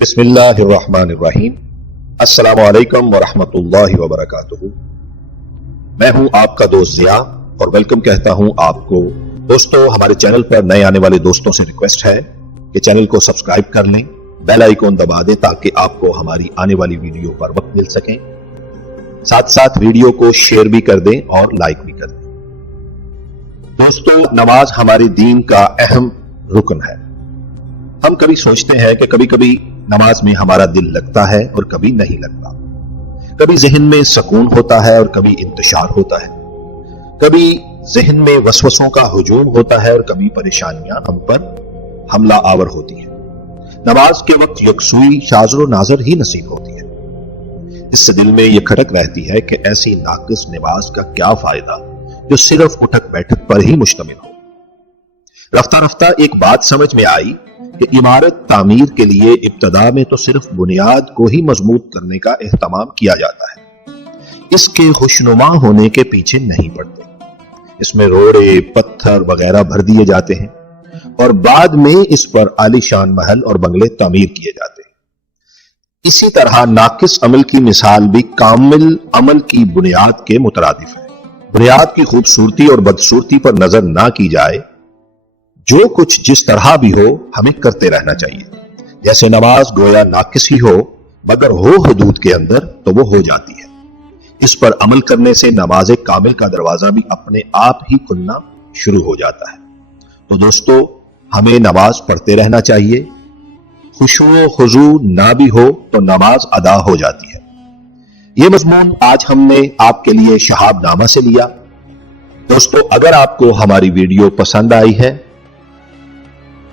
بسم اللہ الرحمن الرحیم۔ السلام علیکم ورحمۃ اللہ وبرکاتہ۔ میں ہوں آپ کا دوست ضیاء اور ویلکم کہتا ہوں آپ کو۔ دوستو، ہمارے چینل پر نئے آنے والے دوستوں سے ریکویسٹ ہے کہ چینل کو سبسکرائب کر لیں، بیل آئیکن دبا دیں تاکہ آپ کو ہماری آنے والی ویڈیو پر وقت مل سکیں۔ ساتھ ساتھ ویڈیو کو شیئر بھی کر دیں اور لائک بھی کر دیں۔ دوستو، نماز ہمارے دین کا اہم رکن ہے۔ ہم کبھی سوچتے ہیں کہ کبھی کبھی نماز میں ہمارا دل لگتا ہے اور کبھی نہیں لگتا، کبھی ذہن میں سکون ہوتا ہے اور کبھی انتشار ہوتا ہے، کبھی ذہن میں وسوسوں کا ہجوم ہوتا ہے اور کبھی پریشانیاں ہم پر حملہ آور ہوتی ہیں۔ نماز کے وقت یکسوئی شاذر و ناظر ہی نصیب ہوتی ہے۔ اس سے دل میں یہ کھٹک رہتی ہے کہ ایسی ناقص نماز کا کیا فائدہ جو صرف اٹھک بیٹھک پر ہی مشتمل ہو۔ رفتہ رفتہ ایک بات سمجھ میں آئی کہ عمارت تعمیر کے لیے ابتدا میں تو صرف بنیاد کو ہی مضبوط کرنے کا اہتمام کیا جاتا ہے، اس کے خوشنما ہونے کے پیچھے نہیں پڑتے۔ اس میں روڑے پتھر وغیرہ بھر دیے جاتے ہیں اور بعد میں اس پر عالیشان محل اور بنگلے تعمیر کیے جاتے ہیں۔ اسی طرح ناقص عمل کی مثال بھی کامل عمل کی بنیاد کے مترادف ہے۔ بنیاد کی خوبصورتی اور بدصورتی پر نظر نہ کی جائے، جو کچھ جس طرح بھی ہو ہمیں کرتے رہنا چاہیے۔ جیسے نماز گویا ناقص ہی ہو مگر ہو حدود کے اندر تو وہ ہو جاتی ہے۔ اس پر عمل کرنے سے نماز کامل کا دروازہ بھی اپنے آپ ہی کھلنا شروع ہو جاتا ہے۔ تو دوستو، ہمیں نماز پڑھتے رہنا چاہیے۔ خشوع و خضوع نہ بھی ہو تو نماز ادا ہو جاتی ہے۔ یہ مضمون آج ہم نے آپ کے لیے شہاب نامہ سے لیا۔ دوستو، اگر آپ کو ہماری ویڈیو پسند آئی ہے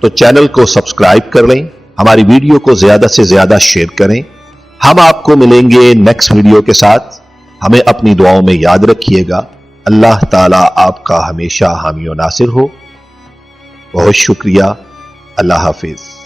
تو چینل کو سبسکرائب کر لیں، ہماری ویڈیو کو زیادہ سے زیادہ شیئر کریں۔ ہم آپ کو ملیں گے نیکسٹ ویڈیو کے ساتھ۔ ہمیں اپنی دعاؤں میں یاد رکھیے گا۔ اللہ تعالیٰ آپ کا ہمیشہ حامی و ناصر ہو۔ بہت شکریہ۔ اللہ حافظ۔